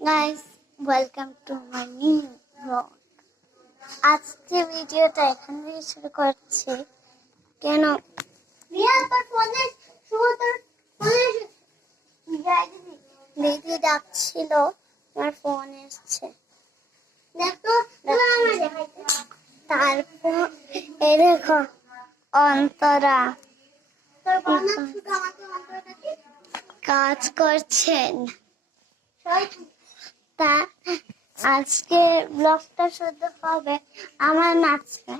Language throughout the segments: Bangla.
guys, welcome to my new vlog. আজকে ভিডিওটা এখান থেকে শুরু করছি। কেন দিদি ডাকছিল, আমার ফোন এসছে। তারপর এই দেখো অন্তরা কাজ করছেন। তা আজকে ব্লগটা শুরু হবে আমার নাচে।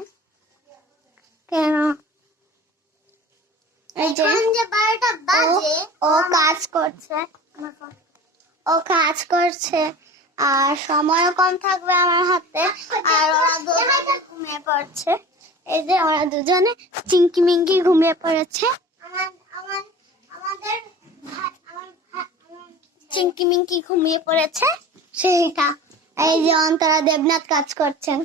কেন এই যে 12টা বাজে ও কাজ করছে, ও কাজ করছে আর সময়ও কম থাকবে আমার হাতে। আর ওরা দুজনে ঘুমিয়ে পড়ছে। এই যে ওরা দুজনে চিঙ্কি মিঙ্কি ঘুমিয়ে পড়েছে। চিঙ্কি মিঙ্কি ঘুমিয়ে পড়েছে সেইটা। এই যে অন্তরা দেবনাথ কাজ করছেন।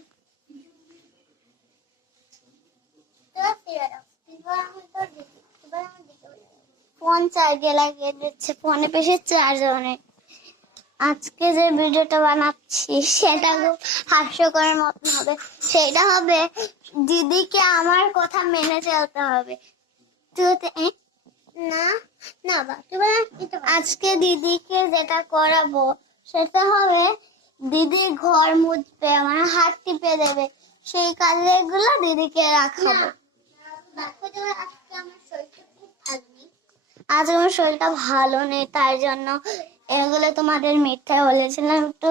ফোন চার্জে লাগিয়ে দিচ্ছে, ফোনে বেশি চার্জ অনেক। আজকে যে ভিডিওটা বানাচ্ছি সেটা খুব হাস্যকরের মতন হবে। সেটা হবে দিদিকে আমার কথা মেনে চলতে হবে। না না আজকে দিদিকে যেটা করাবো সেটা হবে দিদির ঘর মুছবে, আমার হাত টিপে দেবে, সেই কাজগুলো দিদিকে রাখাবো। আজ আমার শরীরটা ভালো নেই, তার জন্য এগুলো তোমাদের মিথ্যা বলেছিলাম, একটু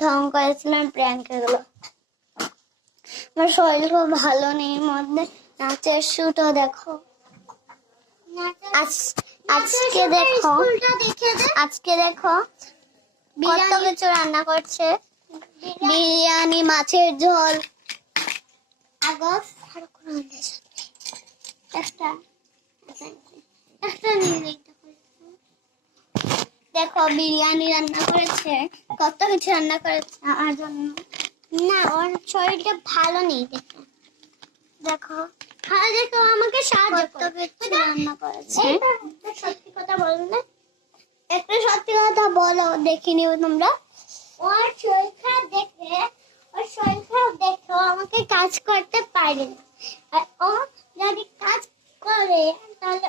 ঢং করেছিলাম প্র্যাঙ্ক। এগুলো আমার শরীর খুব ভালো নেই। মধ্যে নাচের শুটও দেখো। আজকে দেখো কত কিছু রান্না করছে। বিরিয়ানি, মাছের ঝোল, দেখো বিরিয়ানি রান্না করেছে, কত কিছু রান্না করেছে আমার জন্য। না ওর শরীরটা ভালো নেই, দেখো দেখো দেখো আমাকে সাহায্য রান্না করেছে। সত্যি কথা বলবে, একটা সত্যি কথা বলো, দেখে নিও তোমরা। ওর শরীর খারাপ দেখে আমাকে কাজ করতে পারে না। আর ও যদি কাজ করে তাহলে